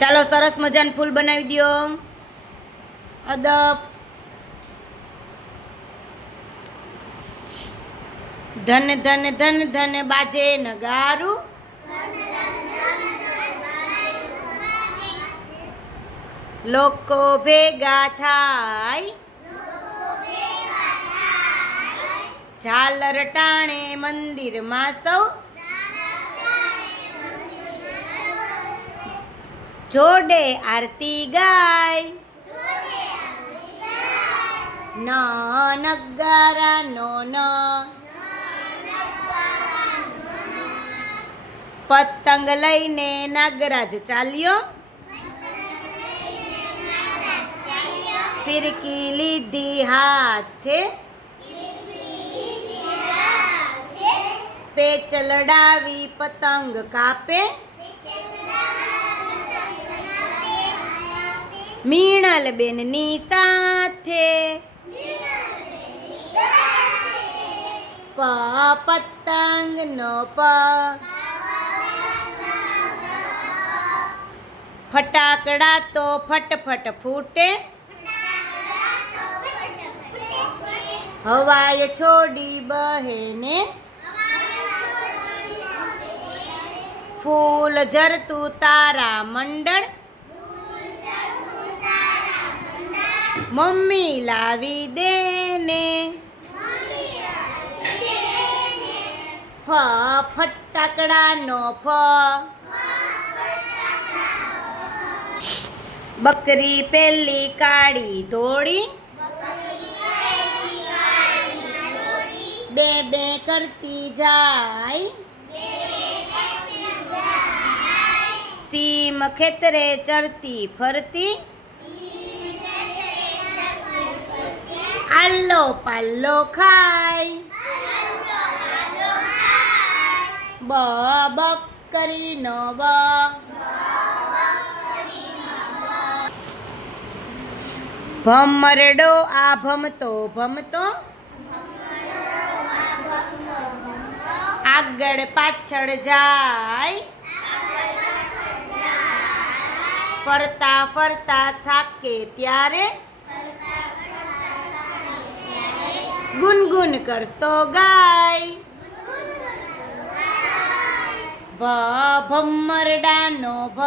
ચાલો સરસ મજાનું ફૂલ બનાવી દો. અદબ. ધન ધન ધન ધન બાજે નગારું. લોકો ભેગા થાય. ઝાલર ટાણે મંદિરમાં સૌ. જોડે આરતી ગાય ન નગારા નો ન પતંગ લઈને નાગરાજ ચાલ્યો ફિરકી લીધી હાથે પેચ લડાવી પતંગ કાપે મીણલ બેનની સાથે. પ પતંગ નો પ. ફટાકડા તો ફટફટ ફૂટે. હવાય છોડી બહેને. ફૂલ જરતું તારા મંડળ મમ્મી લાવી દે ને ફ ફટાકડાનો ફ. બકરી પેલી કાળી ધોળી. બે બે કરતી જાય. સીમ ખેતરે ચરતી ફરતી. આલ્લો પાલ્લો ખાય બ બકરીનો બ ભમરડો આ ભમતો ભમતો આગળ પાછળ જાય. ફરતા ફરતા થાકે ત્યારે. ગુનગુન કરતો ગાય. ભ ભમરડાનો ભ.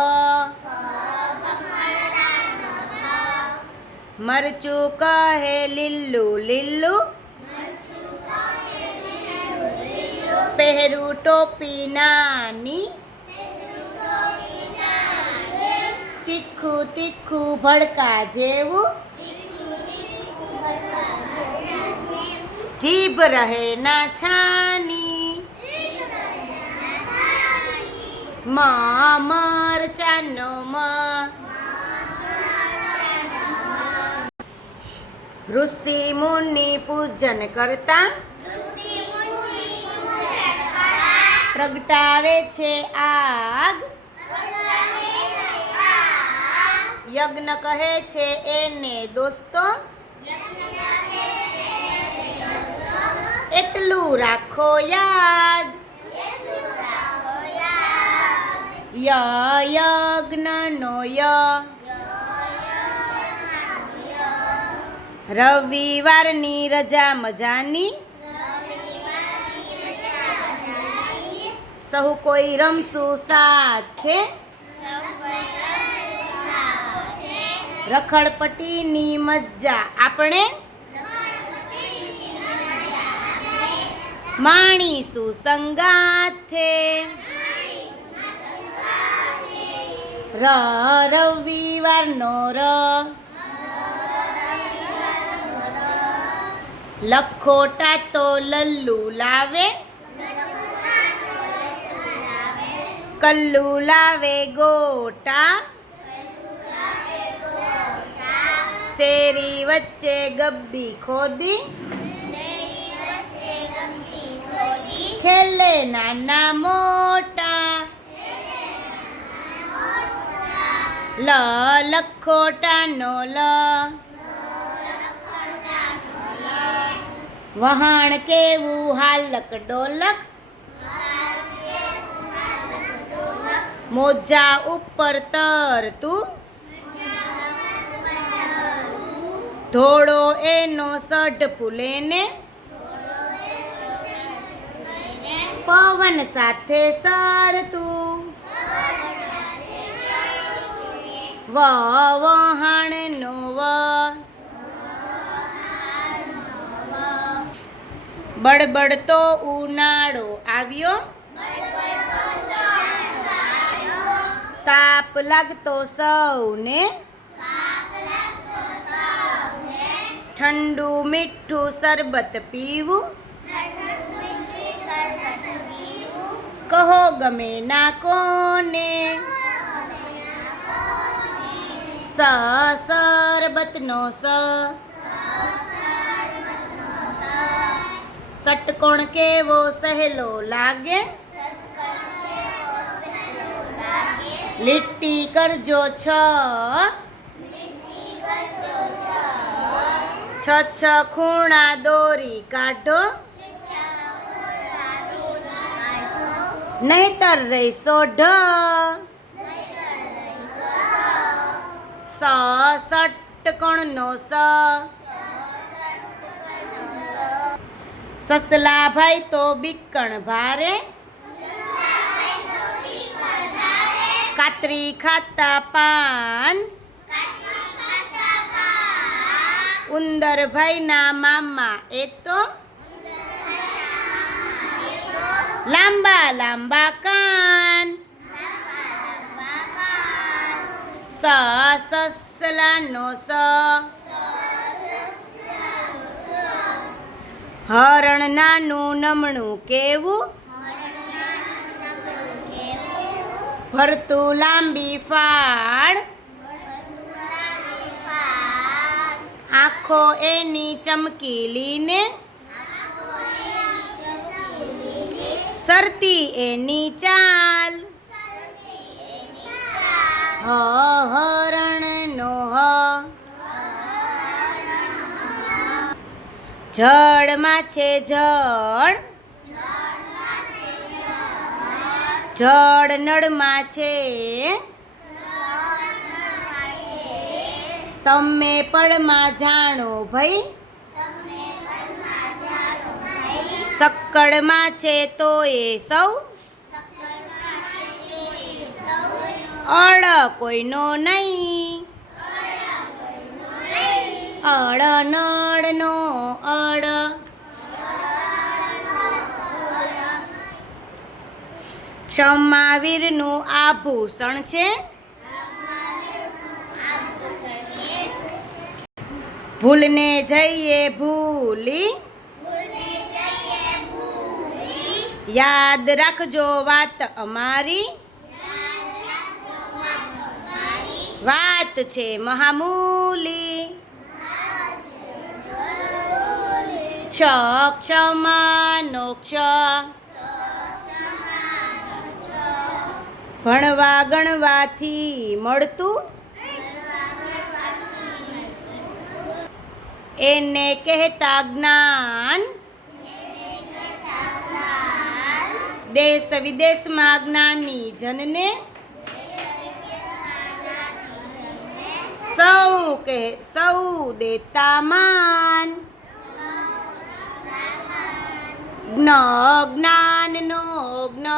મરચું કહે લીલું લીલું. પહેરું ટોપી નાની. તીખું તીખું ભડકા જેવું. જીભ રહે ના છાની. મ મરચાનો મ. ઋષિ મુનિ પૂજન કરતા પ્રગટાવે છે આગ. યજ્ઞ કહે છે એને દોસ્તો એટલું રાખો યાદ. ય યજ્ઞનો ય. રવિવારની રજા મજાની. સહુ કોઈ રમશું સાથે. રખડપટ્ટીની મજા આપણે. માણીશું સંગાથે. ર, રવિવારનો ર. લખોટા તો લલ્લુ લાવે. કલ્લુ લાવે ગોટા. શેરી વચ્ચે ગબ્બી ખોદી. ખેલે નાના મોટા. લ, લખોટાનો લ. વહાણ કેવું હાલક ડોલક? મોજા ઉપર તરતું ધોળો એનો સઢ ફૂલેને? પવન સાથે સરતું. વ વહાણનો વ બળબડતો ઉનાળો આવ્યો. તાપ લાગતો સૌને. ઠંડુ મીઠું શરબત પીવું. કહો ગમે ના કોને સ શરબતનો સ સટકોણ કેવો સહેલો લાગે લીટી કરજો છ છ છ ખૂણા દોરી કાઢો નહીતર રહીશો ઢ સ સટકોણનો સ. સસલા ભાઈ તો બીકણ ભારે. કાતરી ખાતા પાન. ઉંદર ભાઈના મામા એ તો લાંબા લાંબા કાન સ સસલાનો સ હરણ નાનું નમણું કેવું ભરતું લાંબી ફાળ આંખો એની ચમકીલીને સરતી એની ચાલ. હરણ હરણનો હ. જળમાં છે જળ. જળ નળમાં છે. તમે પડમાં જાણો ભાઈ. સક્કડમાં છે તો એ સૌ અળ કોઈનો નહીં. અળ નળનો અળ. ક્ષમાવીરનું આભૂષણ છે. ભૂલને જઈએ ભૂલી. યાદ રાખજો વાત અમારી. વાત છે મહામૂલી. ક્ષ ક્ષમાનો ક્ષ ભણવા ગણવાથી મળતું. એને કહેતા જ્ઞાન. દેશ વિદેશમાં જ્ઞાની જનને સૌ કે સૌ દેતા માન. જ્ઞ જ્ઞાનનો જ્ઞ